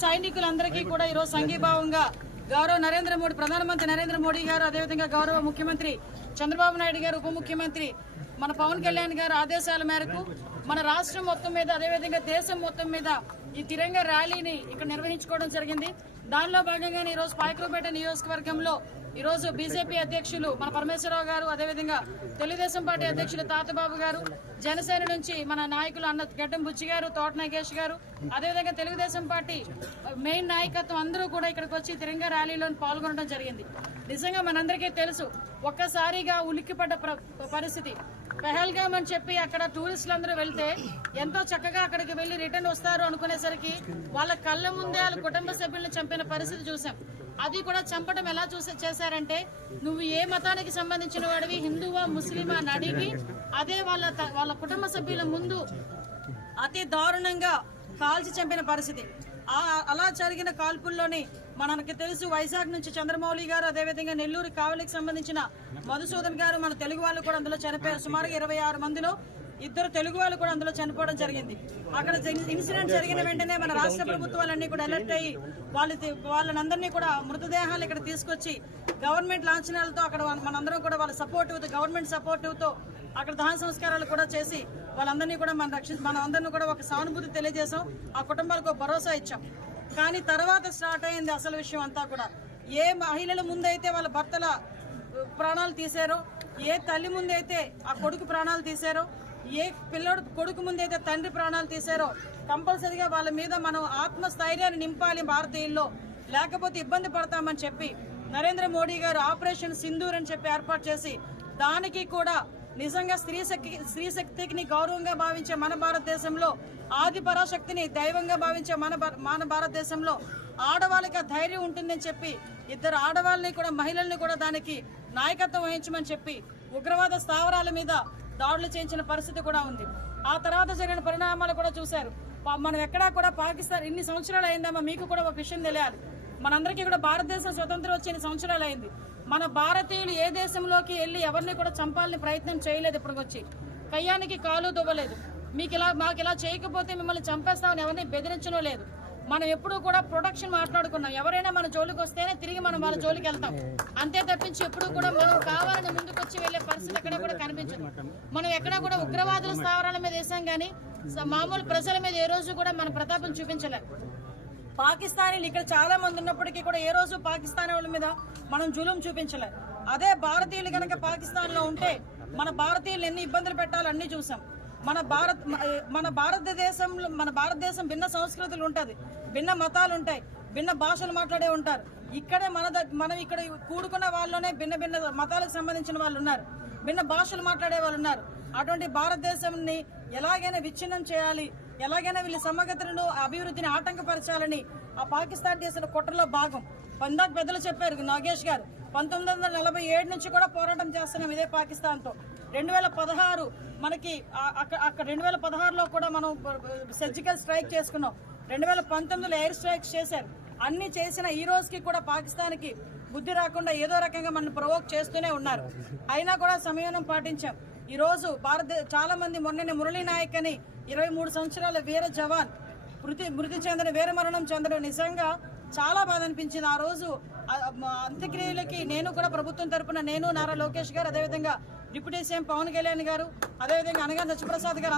సైనికులందరికీ కూడా ఈరోజు సంఘీభావంగా గౌరవ నరేంద్ర మోడీ ప్రధానమంత్రి నరేంద్ర మోడీ గారు అదేవిధంగా గౌరవ ముఖ్యమంత్రి చంద్రబాబు నాయుడు గారు ఉప ముఖ్యమంత్రి మన పవన్ కళ్యాణ్ గారు ఆదేశాల మేరకు మన రాష్ట్రం మొత్తం మీద అదేవిధంగా దేశం మొత్తం మీద ఈ తిరంగ ర్యాలీని ఇక్కడ నిర్వహించుకోవడం జరిగింది. దానిలో భాగంగానే ఈరోజు పాయకులపేట నియోజకవర్గంలో ఈరోజు బీజేపీ అధ్యక్షులు మన పరమేశ్వరరావు గారు అదేవిధంగా తెలుగుదేశం పార్టీ అధ్యక్షులు తాతబాబు గారు జనసేన నుంచి మన నాయకులు అన్న గడ్డం బుచ్చి గారు తోట నాగేష్ గారు అదేవిధంగా తెలుగుదేశం పార్టీ మెయిన్ నాయకత్వం అందరూ కూడా ఇక్కడికి వచ్చి తిరంగ ర్యాలీలో పాల్గొనడం జరిగింది. నిజంగా మనందరికీ తెలుసు ఒక్కసారిగా ఉలిక్కిపడ్డ ప్ర- పరిస్థితి. పెహల్గామ్ అని చెప్పి అక్కడ టూరిస్టులు అందరూ వెళ్తే ఎంతో చక్కగా అక్కడికి వెళ్ళి రిటర్న్ వస్తారు అనుకునేసరికి వాళ్ళ కళ్ళ ముందే వాళ్ళ కుటుంబ సభ్యులను చంపిన పరిస్థితి చూసాం. అది కూడా చంపడం ఎలా చూసే చేశారంటే నువ్వు ఏ మతానికి సంబంధించిన వాడివి? హిందువా ముస్లిమా అని అడిగి అదే వాళ్ళ త- వాళ్ళ కుటుంబ సభ్యుల ముందు అతి దారుణంగా కాల్చి చంపిన పరిస్థితి. అలా జరిగిన కాల్పుల్లోని మనకి తెలుసు వైజాగ్ నుంచి చంద్రమౌళి గారు అదేవిధంగా నెల్లూరు కావలికి సంబంధించిన మధుసూదన్ గారు మన తెలుగు వాళ్ళు కూడా అందులో చనిపోయారు. సుమారుగా ఇరవై ఆరు మందిలో ఇద్దరు తెలుగు వాళ్ళు కూడా అందులో చనిపోవడం జరిగింది. అక్కడ ఇన్సిడెంట్ జరిగిన వెంటనే మన రాష్ట్ర ప్రభుత్వాలన్నీ కూడా అలర్ట్ అయ్యి వాళ్ళు వాళ్ళనందరినీ కూడా మృతదేహాలు ఇక్కడ తీసుకొచ్చి గవర్నమెంట్ లాంఛనాలతో అక్కడ మనందరం కూడా వాళ్ళ సపోర్టివ్తో గవర్నమెంట్ సపోర్టివ్తో అక్కడ దాన సంస్కారాలు కూడా చేసి వాళ్ళందరినీ కూడా మనం రక్షి మన అందరినీ కూడా ఒక సానుభూతి తెలియజేసాం ఆ కుటుంబాలకు ఒక భరోసా ఇచ్చాం. కానీ తర్వాత స్టార్ట్ అయింది అసలు విషయం అంతా కూడా. ఏ మహిళల ముందైతే వాళ్ళ భర్తల ప్రాణాలు తీశారో ఏ తల్లి ముందైతే ఆ కొడుకు ప్రాణాలు తీశారో ఏ పిల్లడు కొడుకు ముందైతే తండ్రి ప్రాణాలు తీశారో కంపల్సరిగా వాళ్ళ మీద మనం ఆత్మస్థైర్యాన్ని నింపాలి భారతీయుల్లో. లేకపోతే ఇబ్బంది పడతామని చెప్పి నరేంద్ర మోడీ గారు ఆపరేషన్ సింధూర్ అని చెప్పి ఏర్పాటు చేసి దానికి కూడా నిజంగా స్త్రీ శక్తి స్త్రీ శక్తిని గౌరవంగా భావించే మన భారతదేశంలో ఆది పరాశక్తిని దైవంగా భావించే మన మన భారతదేశంలో ఆడవాళ్ళకి ఆ ధైర్యం ఉంటుందని చెప్పి ఇద్దరు ఆడవాళ్ళని కూడా మహిళల్ని కూడా దానికి నాయకత్వం వహించమని చెప్పి ఉగ్రవాద స్థావరాల మీద దాడులు చేయించిన పరిస్థితి కూడా ఉంది. ఆ తర్వాత జరిగిన పరిణామాలు కూడా చూశారు. మనం ఎక్కడా కూడా పాకిస్తాన్ ఇన్ని సంవత్సరాలు అయిందమ్మా మీకు కూడా ఒక విషయం తెలియాలి. మనందరికీ కూడా భారతదేశం స్వతంత్రం వచ్చి ఇన్ని సంవత్సరాలు అయింది. మన భారతీయులు ఏ దేశంలోకి వెళ్ళి ఎవరిని కూడా చంపాలని ప్రయత్నం చేయలేదు ఇప్పటికొచ్చి. కయ్యానికి కాలు దువ్వలేదు. మీకు ఇలా మాకు ఇలా చేయకపోతే మిమ్మల్ని చంపేస్తామని ఎవరిని బెదిరించడం లేదు. మనం ఎప్పుడూ కూడా ప్రొటెక్షన్ మాట్లాడుకున్నాం. ఎవరైనా మన జోలికి వస్తేనే తిరిగి మనం వాళ్ళ జోలికి వెళ్తాం. అంతే తప్పించి ఎప్పుడు కూడా మనం కావాలని ముందుకొచ్చి వెళ్ళే పరిస్థితి ఎక్కడ కూడా కనిపించదు. మనం ఎక్కడ కూడా ఉగ్రవాదుల స్థావరాల మీద వేసాం కానీ మామూలు ప్రజల మీద ఏ రోజు కూడా మన ప్రతాపం చూపించలేదు పాకిస్తానీలు ఇక్కడ చాలా మంది ఉన్నప్పటికీ కూడా ఏ రోజు పాకిస్తాన్ వాళ్ళ మీద మనం జులుం చూపించలే అదే భారతీయులు కనుక పాకిస్తాన్లో ఉంటే మన భారతీయులు ఎన్ని ఇబ్బందులు పెట్టాలో అన్ని చూసాం. మన భారత్ మన భారతదేశంలో మన భారతదేశం భిన్న సంస్కృతులు ఉంటుంది భిన్న మతాలు ఉంటాయి భిన్న భాషలు మాట్లాడే ఉంటారు. ఇక్కడే మన మనం ఇక్కడ కూడుకున్న వాళ్ళలోనే భిన్న భిన్న మతాలకు సంబంధించిన వాళ్ళు ఉన్నారు. భిన్న భాషలు మాట్లాడే వాళ్ళు ఉన్నారు. అటువంటి భారతదేశాన్ని ఎలాగైనా విచ్ఛిన్నం చేయాలి ఎలాగైనా వీళ్ళ సమగ్రతను అభివృద్ధిని ఆటంకపరచాలని ఆ పాకిస్తాన్ చేసిన కుట్రలో భాగం. పందాక పెద్దలు చెప్పారు నాగేష్ గారు పంతొమ్మిది వందల నలభై ఏడు నుంచి కూడా పోరాటం చేస్తున్నాం ఇదే పాకిస్తాన్తో. రెండు వేల పదహారు మనకి అక్కడ రెండు వేల పదహారులో కూడా మనం సర్జికల్ స్ట్రైక్ చేసుకున్నాం. రెండు వేల పంతొమ్మిదిలో ఎయిర్ స్ట్రైక్స్ చేశారు. అన్ని చేసిన ఈ రోజుకి కూడా పాకిస్తాన్కి బుద్ధి రాకుండా ఏదో రకంగా మనం ప్రవోక్ చేస్తూనే ఉన్నారు. అయినా కూడా సంయమనం పాటించాం. ఈ రోజు భారత చాలా మంది మొన్ననే మురళీ నాయక్ అని ఇరవై మూడు సంవత్సరాల వీర జవాన్ మృతి మృతి చెందిన వీర మరణం చెందడం నిజంగా చాలా బాధ అనిపించింది. ఆ రోజు అంత్యక్రియలకి నేను కూడా ప్రభుత్వం తరపున నేను నారా లోకేష్ గారు అదేవిధంగా డిప్యూటీ సీఎం పవన్ కళ్యాణ్ గారు అదేవిధంగా అనగా సత్యప్రసాద్ గారు